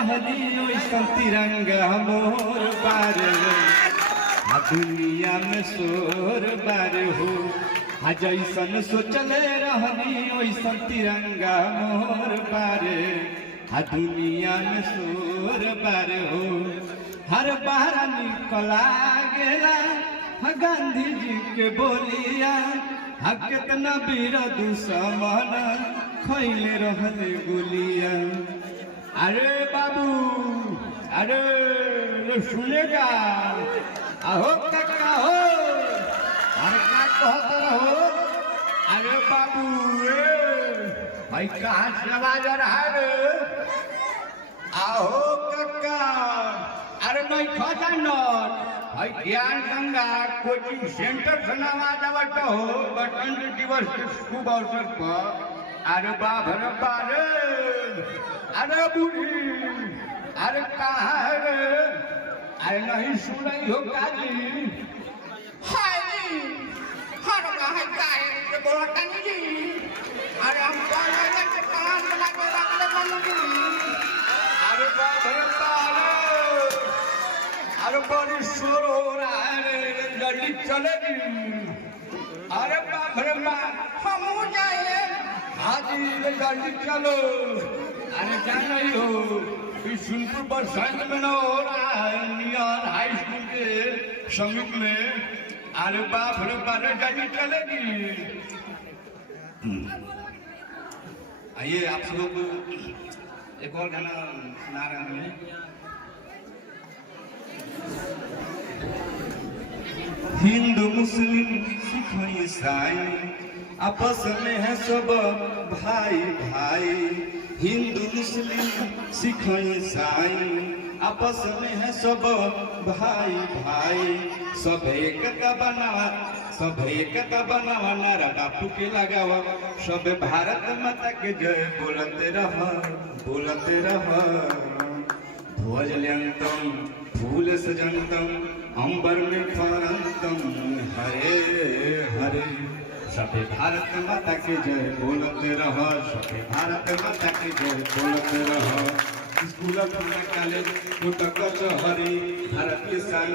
रहनी ओइसन तिरंगा मोर बार दुनिया में शोर बार हो जैसन सोचले रहनी ओइसन तिरंगा मोर बार दुनिया में शोर बार हो हर बार निकला गया गांधी जी के बोलिया कितना वीर दुश्मन खैले रहले गोलिया। अरे बाबू अरे सुनेगा आहो काका हो अरे क्या कहते रहो। अरे बाबू भाई कहाँ से आवाज आ रहा है रे? आहो काका अरे मैं खाता नॉट भाई ज्ञान गंगा कोचिंग सेंटर से आवाज आवत हो गणतंत्र दिवस के शुभ अवसर पर। अरे बाप रे बारे अरे बूढ़ी अरे कहाँ है रे? अरे नहीं सुन रही हो काजी? हाय जी हर कहाँ काय के बोलता नहीं जी। अरे हम कॉल के कान में लगे रखले बनूंगी। अरे बाप रे बारे अरे बड़ी शोर हो रहा है जल्दी चलेगी। अरे बाप रे बाप हम जाए हाजी जल्दी चलो। अरे जान रही हो बिशुनपुर बरसात में ना हो रहा है नियर हाई स्कूल के समीप में। अरे बाप रे बाप जल्दी चलेगी। आइए आप सब लोग एक और गाना सुना रहे हैं। हिंदू मुस्लिम सिख ईसाई आपस में है सब भाई भाई। हिंदू मुस्लिम सिख ईसाई आपस में है सब भाई भाई। सब एकता बनावा नारा बापू के लगावा। सब भारत माता के जय बोलते रह ध्वज लंतम फूल सजंतम अंबर में फरंतम हरे हरे। सभी भारत माता के जय बोलते रह सभी भारत माता के जय बोलते रह। स्कूल कॉलेज कचहरी भारत के सान